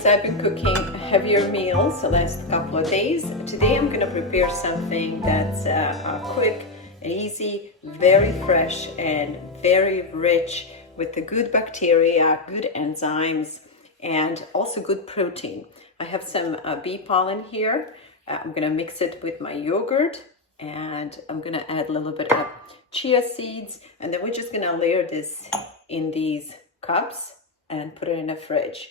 since I've been cooking heavier meals the last couple of days, today I'm going to prepare something that's quick, easy, very fresh, and very rich with the good bacteria, good enzymes, and also good protein. I have some bee pollen here. I'm going to mix it with my yogurt, and I'm going to add a little bit of chia seeds, and then we're just going to layer this in these cups and put it in the fridge.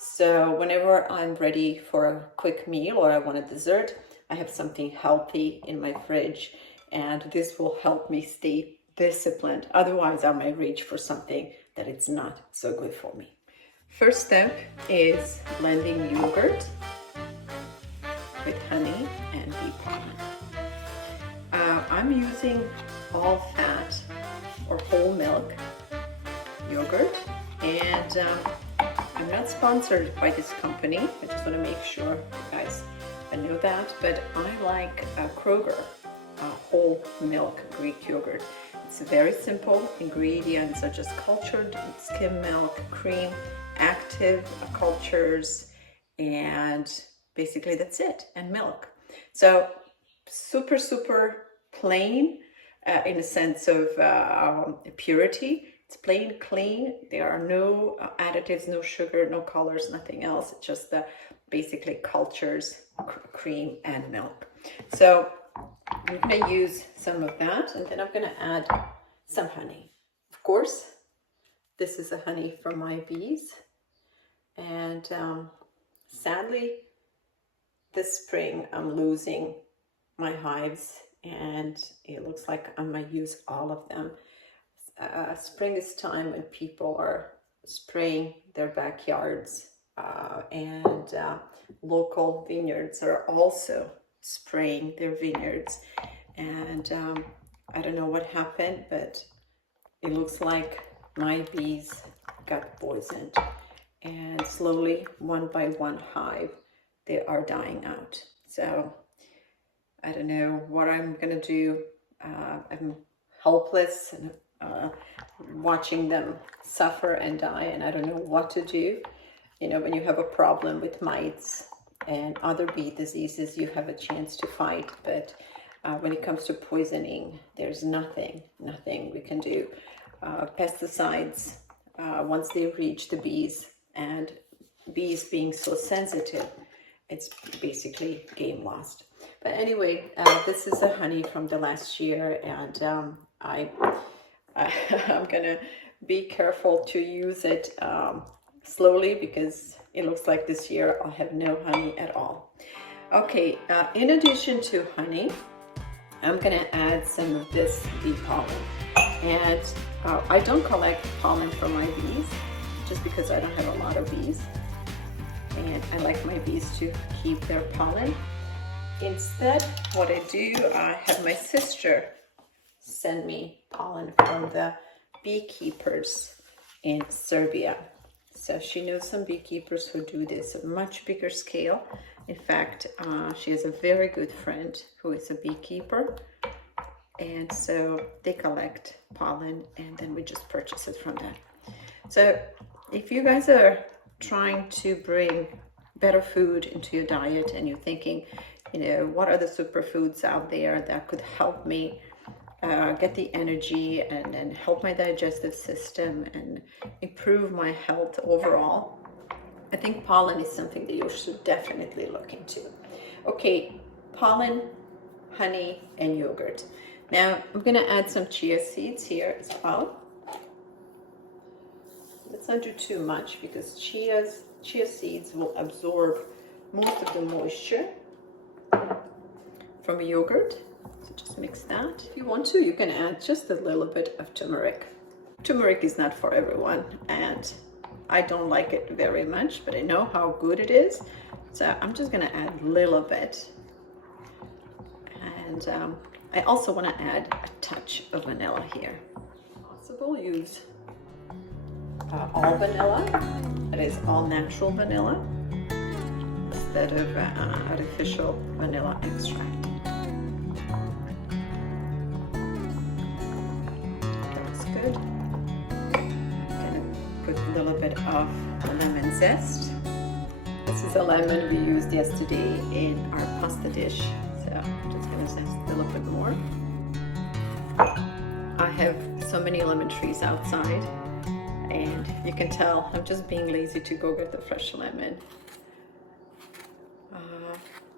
So whenever I'm ready for a quick meal or I want a dessert, I have something healthy in my fridge, and this will help me stay disciplined. Otherwise, I might reach for something that it's not so good for me. First step is blending yogurt with honey and bee pollen. I'm using all fat or whole milk yogurt, and I'm not sponsored by this company. I just want to make sure you guys know that, but I like Kroger whole milk Greek yogurt. It's very simple. Ingredients are just cultured skim milk, cream, active cultures, and basically that's it, and milk. So super plain in a sense of purity. It's plain, clean. There are no additives, no sugar, no colors, nothing else. It's just basically cultures, cream, and milk. So I'm going to use some of that, and then I'm going to add some honey. Of course, this is the honey from my bees. And sadly, this spring I'm losing my hives, and it looks like I might use all of them. Spring is time when people are spraying their backyards, and local vineyards are also spraying their vineyards. And I don't know what happened, but it looks like my bees got poisoned, and slowly, one by one hive, they are dying out. So I don't know what I'm gonna do. I'm helpless and watching them suffer and die, and I don't know what to do. You know, when you have a problem with mites and other bee diseases, you have a chance to fight, but when it comes to poisoning, there's nothing we can do. Pesticides, once they reach the bees, and bees being so sensitive, it's basically game lost. But anyway, this is the honey from the last year, and I'm gonna be careful to use it slowly, because it looks like this year I'll have no honey at all. Okay, in addition to honey, I'm gonna add some of this bee pollen. And I don't collect pollen from my bees just because I don't have a lot of bees, and I like my bees to keep their pollen. Instead, what I do, I have my sister send me pollen from the beekeepers in Serbia. So she knows some beekeepers who do this at a much bigger scale. In fact, she has a very good friend who is a beekeeper, and so they collect pollen, and then we just purchase it from them. So if you guys are trying to bring better food into your diet, and you're thinking, you know, what are the superfoods out there that could help me get the energy and help my digestive system and improve my health overall, I think pollen is something that you should definitely look into. Okay, pollen, honey, and yogurt. Now I'm gonna add some chia seeds here as well. Let's not do too much, because chia seeds will absorb most of the moisture from yogurt. So just mix that. If you want to, you can add just a little bit of turmeric. Turmeric is not for everyone, and I don't like it very much, but I know how good it is. So I'm just gonna add a little bit. And I also wanna add a touch of vanilla here. Possible, use all vanilla, that is all natural vanilla, instead of artificial vanilla extract. That's good. I'm gonna put a little bit of lemon zest. This is a lemon we used yesterday in our pasta dish. So I'm just gonna zest a little bit more. I have so many lemon trees outside, and you can tell I'm just being lazy to go get the fresh lemon.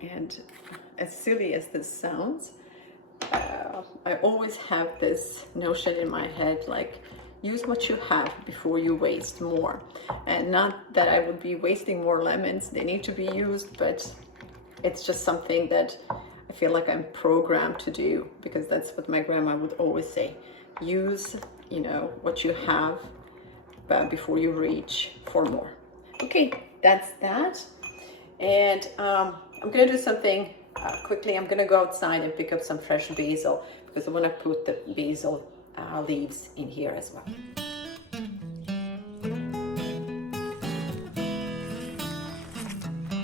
And as silly as this sounds, I always have this notion in my head, like, use what you have before you waste more. And not that I would be wasting more lemons, they need to be used, but it's just something that I feel like I'm programmed to do, because that's what my grandma would always say. Use, you know, what you have before you reach for more. Okay, that's that. And I'm gonna do something quickly. I'm gonna go outside and pick up some fresh basil, because I want to put the basil leaves in here as well.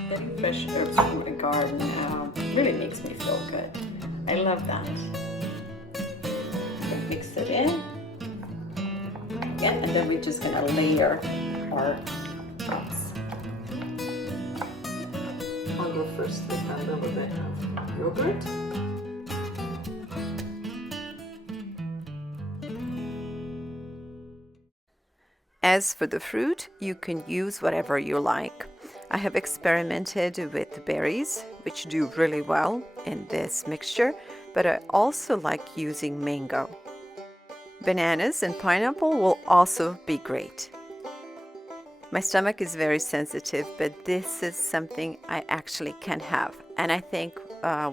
Getting fresh herbs from the garden really makes me feel good. I love that. So mix it in again, and then we're just gonna layer our cups. I'll go first with a little bit of yogurt. As for the fruit, you can use whatever you like. I have experimented with berries, which do really well in this mixture, but I also like using mango. Bananas and pineapple will also be great. My stomach is very sensitive, but this is something I actually can have. And I think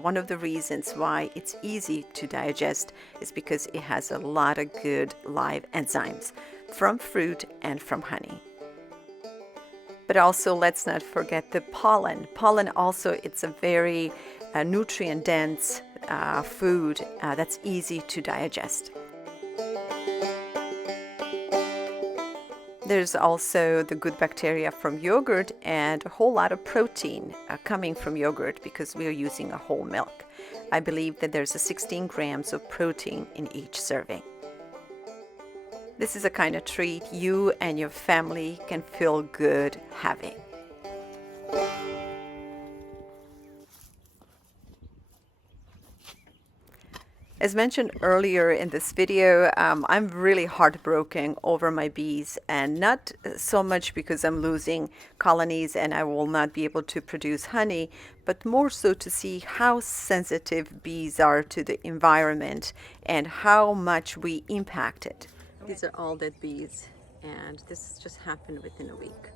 one of the reasons why it's easy to digest is because it has a lot of good live enzymes from fruit and from honey. But also, let's not forget the pollen. Pollen also, it's a very nutrient-dense food that's easy to digest. There's also the good bacteria from yogurt and a whole lot of protein coming from yogurt, because we are using a whole milk. I believe that there's 16 grams of protein in each serving. This is a kind of treat you and your family can feel good having. As mentioned earlier in this video, I'm really heartbroken over my bees, and not so much because I'm losing colonies and I will not be able to produce honey, but more so to see how sensitive bees are to the environment and how much we impact it. These are all dead bees, and this just happened within a week.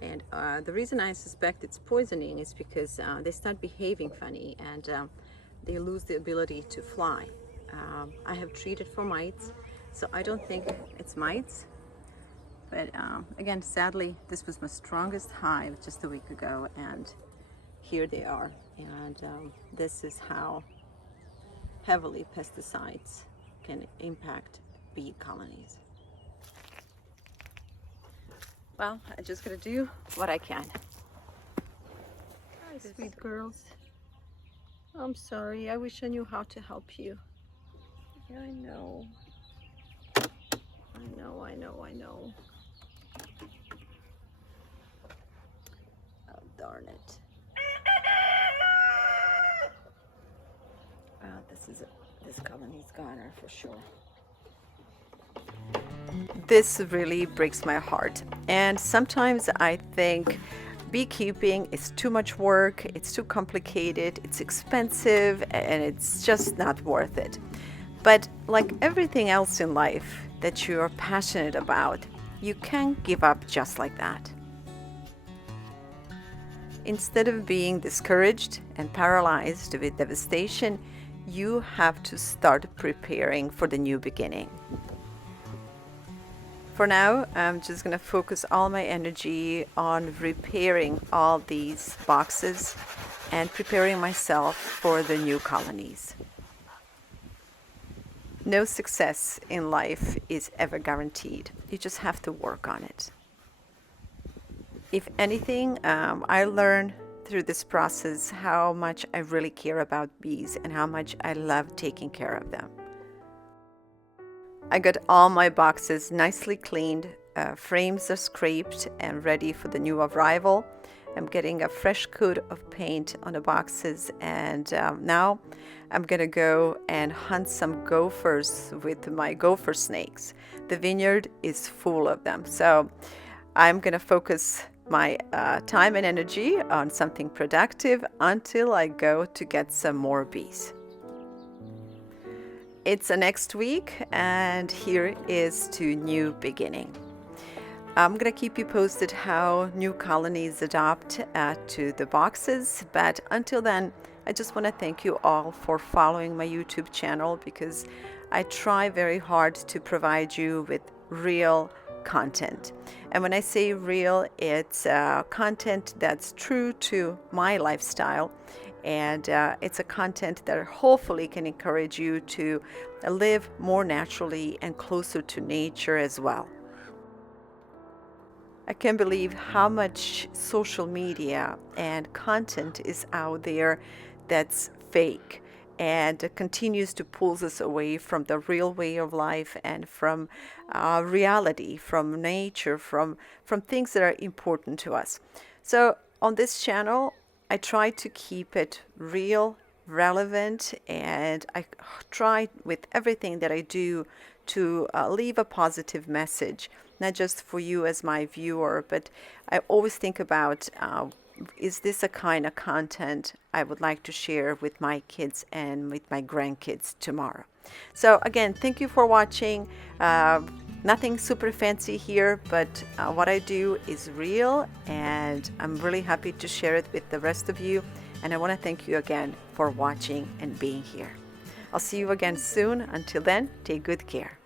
And the reason I suspect it's poisoning is because they start behaving funny, and they lose the ability to fly. I have treated for mites, so I don't think it's mites. But again, sadly, this was my strongest hive just a week ago, and here they are. And this is how heavily pesticides can impact bee colonies. Well, I'm just gonna do what I can. Hi, sweet girls. I'm sorry, I wish I knew how to help you. Yeah, I know. I know. Oh, darn it. This colony's goner for sure. This really breaks my heart. And sometimes I think beekeeping is too much work, it's too complicated, it's expensive, and it's just not worth it. But like everything else in life that you're passionate about, you can't give up just like that. Instead of being discouraged and paralyzed with devastation, you have to start preparing for the new beginning. For now, I'm just going to focus all my energy on repairing all these boxes and preparing myself for the new colonies. No success in life is ever guaranteed. You just have to work on it. If anything, I learned through this process how much I really care about bees and how much I love taking care of them. I got all my boxes nicely cleaned, frames are scraped and ready for the new arrival. I'm getting a fresh coat of paint on the boxes, and now I'm gonna go and hunt some gophers with my gopher snakes. The vineyard is full of them, so I'm gonna focus my time and energy on something productive until I go to get some more bees. It's the next week, and here is to new beginning. I'm gonna keep you posted how new colonies adopt to the boxes, but until then, I just want to thank you all for following my YouTube channel, because I try very hard to provide you with real content. And when I say real, it's content that's true to my lifestyle, and it's a content that hopefully can encourage you to live more naturally and closer to nature as well. I can't believe how much social media and content is out there that's fake and continues to pull us away from the real way of life and from reality, from nature, from things that are important to us. So on this channel, I try to keep it real, relevant, and I try with everything that I do to leave a positive message, not just for you as my viewer, but I always think about is this a kind of content I would like to share with my kids and with my grandkids tomorrow. So again, thank you for watching. Nothing super fancy here, but what I do is real, and I'm really happy to share it with the rest of you. And I want to thank you again for watching and being here. I'll see you again soon. Until then, take good care.